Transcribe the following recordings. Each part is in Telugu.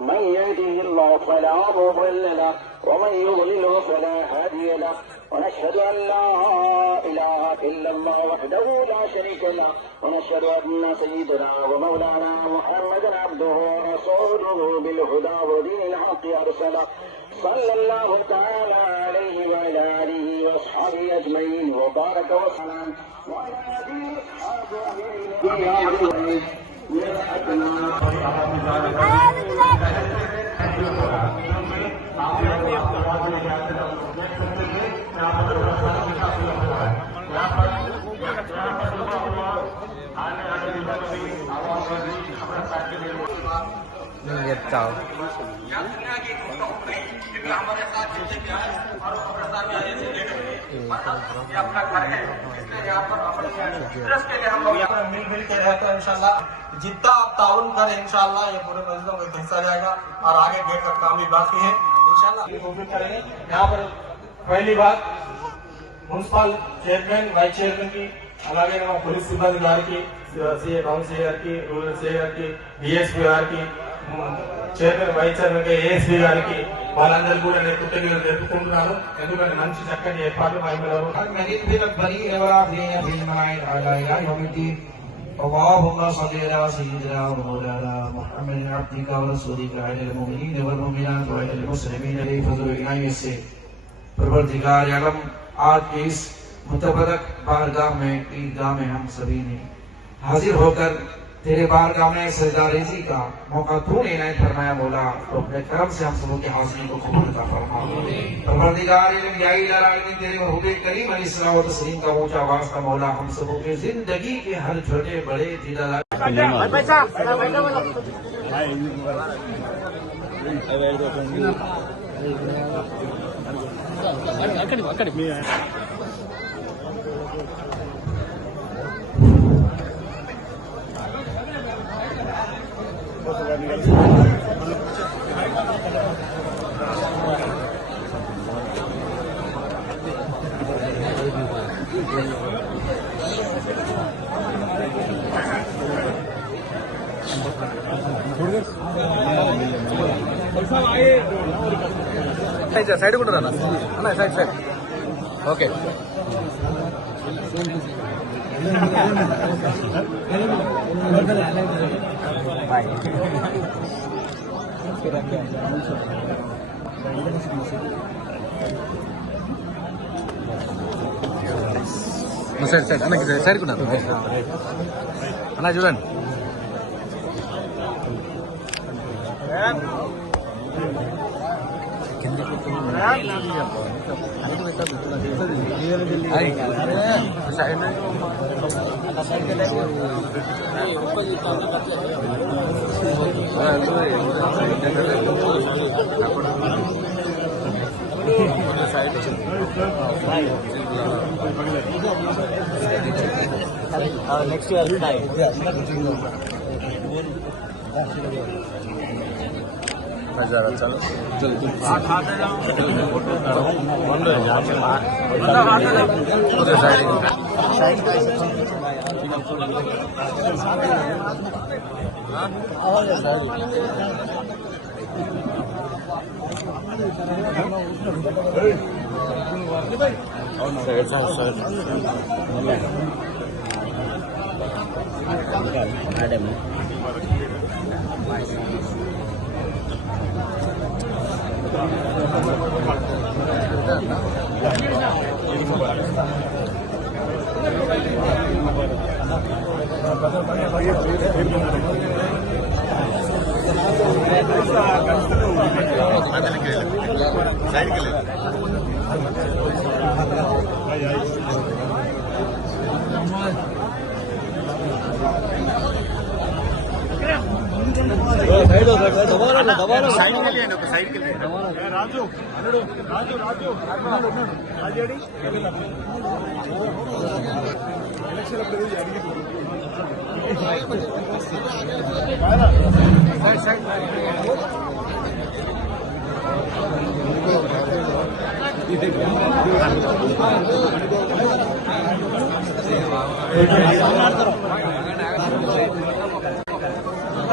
من يهده الله فلا مضل له ومن يضلله فلا هادي له ونشهد أن لا إله إلا الله وحده لا شريك له ونشهد أن سيدنا ومولانا محمدا عبده ورسوله بالهدى ودين الحق أرسله صلى الله تعالى عليه وعلى آله وأصحابه أجمعين وبارك وسلم وعلى آله وأصحابه अपना घर है यहाँ पर के लिए हम लोग मिल के रहते हैं इंशाल्लाह। जितना आप ताउन करें इंशाल्लाह ये पूरे मस्जिदों में हिस्सा जाएगा और आगे गेट का काम भी बाकी है इंशाल्लाह करेंगे। यहाँ पर पहली बात म्युनिसिपल चेयरमैन वाइस चेयरमैन की అలాగే పోలీస్ సిబ్బంది గారికి సిఏ కౌన్సిలర్ గారికి రూరల్ సిఏ గారికి డిఎస్పీ గారికి చైర్మన్ వైస్ చైర్మన్ ఏఎస్పీ గారికి వాళ్ళందరూ కూడా నేను కృతజ్ఞతలు తెలుపుకుంటున్నాను. ఎందుకంటే మంచి చక్కటి ఏర్పాట్లు اللهم صل على سيدنا ومولانا محمد عبدك ورسولك وعلى المؤمنين والمؤمنات وعلى المسلمين بفضل عنایت سے परवरदिगार आलम आज की इस मुतबरक बारगाह में ईदगाह में हम सभी ने हाजिर होकर तेरे बारगाह में सजदारेजी का मौका तूने इनायत फरमाया मौला, तो अपने करम से हम सबों की हाजिरी को कबूल कर फरमा। परवरदिगार आलम या इलाही तेरे महबूब करीम अलैहिस्सलाम व तस्लीम का ऊंचा वास्ता मौला, हम सबों की जिंदगी के हर छोटे बड़े जिला సైడ్ కూడా అన్న side side okay side side అన్న సైడ్ కూడా అన్న చూడండి నెక్స్ట్ चलो साइड के लिए साइड के लिए राजू राजू राजू राजू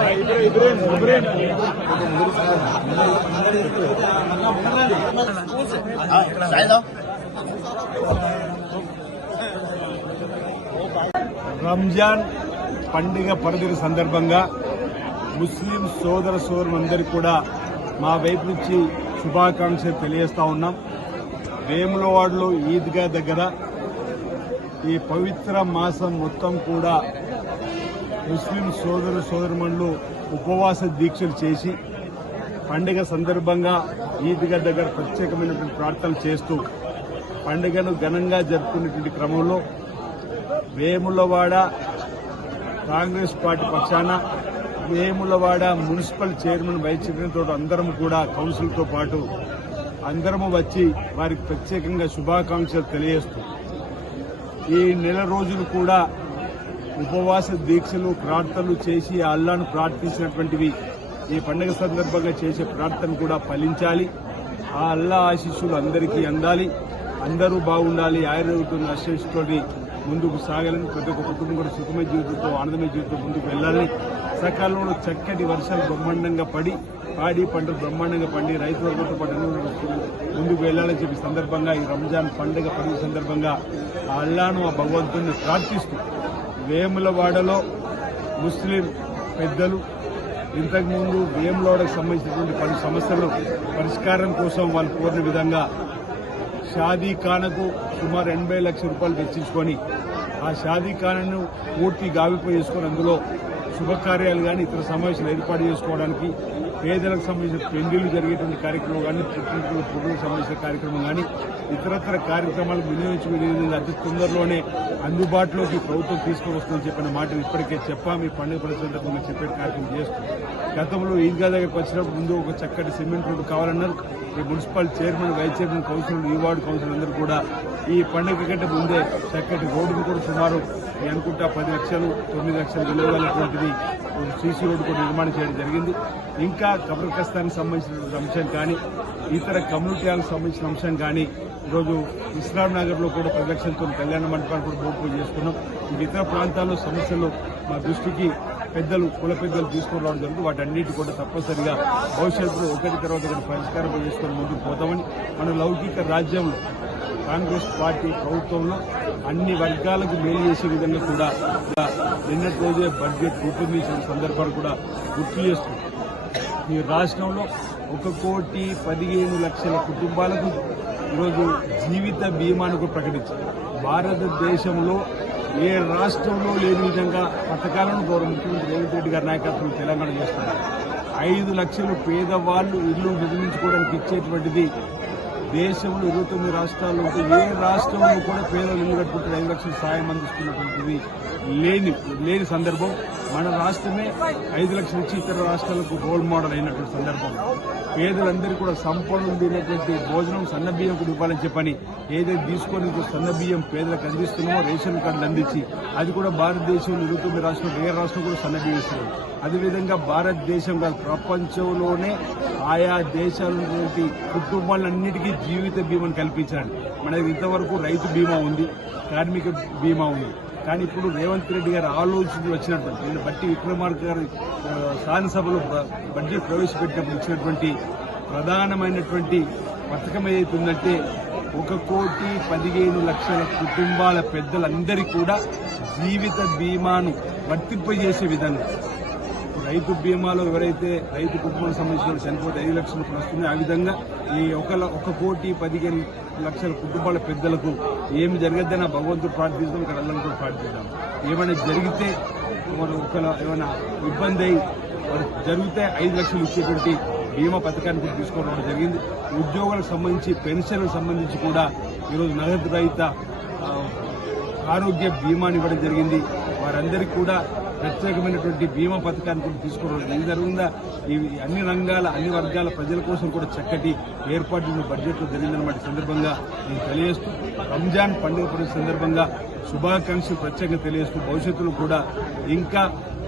साइड రంజాన్ పండుగ పర్వదిన సందర్భంగా ముస్లిం సోదర సోదరులందరికీ కూడా మా వైపు నుంచి శుభాకాంక్షలు తెలియజేస్తా ఉన్నాం. వేములవాడలో ఈద్గా దగ్గర ఈ పవిత్ర మాసం మొత్తం కూడా ముస్లిం సోదర సోదరుమణులు ఉపవాస దీక్షలు చేసి పండుగ సందర్భంగా ఈద్గా దగ్గర ప్రత్యేకమైనటువంటి ప్రార్థనలు చేస్తూ పండుగను ఘనంగా జరుపుకునేటువంటి క్రమంలో వేములవాడ కాంగ్రెస్ పార్టీ పక్షాన Vemulawada municipal chairman vice chairman తోటి అందరం కూడా కౌన్సిల్తో పాటు అందరము వచ్చి వారికి ప్రత్యేకంగా శుభాకాంక్షలు తెలియజేస్తూ ఈ నెల రోజులు కూడా ఉపవాస దీక్షలు ప్రార్థనలు చేసి అల్లాను ప్రార్థించినటువంటివి ఈ పండుగ సందర్భంగా చేసే ప్రార్థన కూడా ఫలించాలి. ఆ అల్లా ఆశీస్సులు అందరికీ అందాలి, అందరూ బాగుండాలి, ఆయుర్వేదంతో ఆశీస్సుతోటి ముందుకు సాగాలని, ప్రతి ఒక్క కుటుంబం కూడా సుఖమయ జీవితంతో ఆనందమయ జీవితంతో ముందుకు వెళ్లాలని, సకాలంలో చక్కటి వర్షాలు బ్రహ్మాండంగా పడి పాడి పంటలు బ్రహ్మాండంగా పండి రైతులతో పాటు ముందుకు వెళ్లాలని చెప్పి సందర్భంగా ఈ రంజాన్ పండుగ పండుగ సందర్భంగా ఆ అల్లాను ఆ భగవంతుని ప్రార్థిస్తూ వేములవాడలో ముస్లిం పెద్దలు ఇంతకుముందు వేములవాడకు సంబంధించినటువంటి పలు సమస్యలు పరిష్కారం కోసం వాళ్ళు కోరిన విధంగా షాదీ ఖానకు సుమారు 80 లక్షల రూపాయలు వెచ్చించుకొని ఆ షాదీ ఖానాను పూర్తి గావిపోయి చేసుకుని అందులో శుభకార్యాలు కానీ ఇతర సమావేశాలు ఏర్పాటు చేసుకోవడానికి పేదలకు సంబంధించిన పెళ్లిళ్లు జరిగేటువంటి కార్యక్రమం కానీ పుట్టులకు సంబంధించిన కార్యక్రమం కానీ ఇతరత్ర కార్యక్రమాలు వినియోగించుకునే అతి తొందరలోనే అందుబాటులోకి ప్రభుత్వం తీసుకువస్తుందని చెప్పిన మాటలు ఇప్పటికే చెప్పాము. ఈ పండుగ పరిస్థితి సందర్భంగా చెప్పే కార్యక్రమం చేస్తూ గతంలో ఈద్గా దగ్గరకు వచ్చినప్పుడు ముందు ఒక చక్కటి సిమెంట్ రోడ్డు కావాలన్నారు. ఈ municipal chairman vice chairman councillor ఈ వార్డు కౌన్సిలర్ అందరూ కూడా ఈ పండుగ కంటే ముందే చక్కటి రోడ్డును కూడా సుమారు అనుకుంటా 10 లక్షలు 9 లక్షలు విలువైనటువంటిది సీసీ రోడ్డు కూడా నిర్మాణం చేయడం జరిగింది. ఇంకా కబ్రస్థానికి సంబంధించిన అంశం కానీ ఇతర కమ్యూనిటీలకు సంబంధించిన అంశం కానీ ఈరోజు ఇస్లాం నగర్ లో కూడా 10 లక్షలతో కళ్యాణ మండపాన్ని కూడా పూర్తి చేసుకున్నాం. ఇతర ప్రాంతాల్లో సమస్యలు మా దృష్టికి పెద్దలు కుల పెద్దలు తీసుకుని రావడం జరుగుతుంది. వాటన్నిటి కూడా తప్పనిసరిగా భవిష్యత్తులో ఒకటి తర్వాత ఒకటి పరిష్కారం చేసుకుని ముందుకు పోతామని మన లౌకిక రాజ్యంలో కాంగ్రెస్ పార్టీ ప్రభుత్వంలో అన్ని వర్గాలకు మేలు చేసే విధంగా కూడా నిన్నటి రోజే బడ్జెట్ రూపొందించిన సందర్భాలు కూడా గుర్తు చేస్తుంది. ఈ రాష్ట్రంలో 1,15,00,000 కుటుంబాలకు ఈరోజు జీవిత బీమాను ప్రకటించారు. భారతదేశంలో ఏ రాష్ట్రంలో లేని విధంగా పథకాలను గౌరవ ముఖ్యమంత్రి రేవంత్ రెడ్డి గారి నాయకత్వం తెలంగాణ చేస్తున్నారు. 5 లక్షలు పేదవాళ్లు ఇల్లు నిర్మించుకోవడానికి ఇచ్చేటువంటిది దేశంలో 29 రాష్ట్రాల్లో ఉంటే ఏ రాష్ట్రంలో కూడా పేదలు ఇల్లు కట్టుకుంటే 5 లక్షల సాయం అందిస్తున్నటువంటిది లేని సందర్భం. మన రాష్ట్రమే 5 లక్షలు ఇచ్చి ఇతర రాష్ట్రాలకు రోల్ మోడల్ అయినటువంటి సందర్భం. పేదలందరూ కూడా సంపన్నులు తినేటువంటి భోజనం సన్న బియ్యం కూడా ఇవ్వాలని చెప్పని ఏదైతే తీసుకొని సన్న బియ్యం పేదలకు అందిస్తున్నామో రేషన్ కార్డులు అందించి అది కూడా భారతదేశంలో 29 రాష్ట్రాలు ఏ రాష్ట్రం కూడా సన్న బియ్యం ఇస్తున్నారు. అదేవిధంగా భారతదేశం కాదు ప్రపంచంలోనే ఆయా దేశాలటువంటి కుటుంబాలన్నిటికీ జీవిత బీమాను కల్పించాలి. మనకి ఇంతవరకు రైతు బీమా ఉంది, కార్మిక బీమా ఉంది. కానీ ఇప్పుడు రేవంత్ రెడ్డి గారు ఆలోచనలు వచ్చినటువంటి నేను బట్టి విక్రమార్క గారి శాసనసభలో బడ్జెట్ ప్రవేశపెట్టినప్పుడు ఇచ్చినటువంటి ప్రధానమైనటువంటి పథకం ఏదైతుందంటే 1,15,00,000 కుటుంబాల పెద్దలందరికీ కూడా జీవిత బీమాను వర్తింపజేసే విధంగా రైతు బీమాలో ఎవరైతే రైతు కుటుంబానికి సంబంధించిన చనిపోతే 5 లక్షలు వస్తున్నాయి. ఆ విధంగా ఈ 1,15,00,000 కుటుంబాల పెద్దలకు ఏమి జరగద్దని ఆ భగవంతుడు ప్రార్థిస్తాం, ఇక్కడ అల్లంతో ప్రార్థిస్తాం. ఏమైనా జరిగితే ఏమైనా ఇబ్బంది అయి జరిగితే 5 లక్షలు ఇచ్చేటువంటి బీమా పథకాన్ని కూడా తీసుకోవడం జరిగింది. ఉద్యోగులకు సంబంధించి పెన్షన్లకు సంబంధించి కూడా ఈరోజు నగదు రహిత ఆరోగ్య బీమాని ఇవ్వడం జరిగింది. వారందరికీ కూడా ప్రత్యేకమైనటువంటి బీమా పథకాన్ని కూడా తీసుకోవడం ఇది జరుగుతుందా. ఇవి అన్ని రంగాల అన్ని వర్గాల ప్రజల కోసం కూడా చక్కటి ఏర్పాట్లు బడ్జెట్ లో జరిగిందన్నమాట సందర్భంగా నేను తెలియజేస్తూ రంజాన్ పండుగ పరిస్థితి సందర్భంగా శుభాకాంక్షలు ప్రత్యేకంగా తెలియజేస్తూ భవిష్యత్తులో కూడా ఇంకా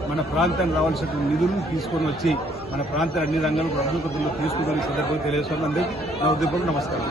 మన ప్రాంతానికి రావాల్సిన నిధులను తీసుకొని వచ్చి మన ప్రాంతాల అన్ని రంగాల్లో అభివృద్ధిలో తీసుకుని సందర్భంగా తెలియజేస్తున్నాను. అందరికీ నా ఉదయపూర్వక నమస్కారం.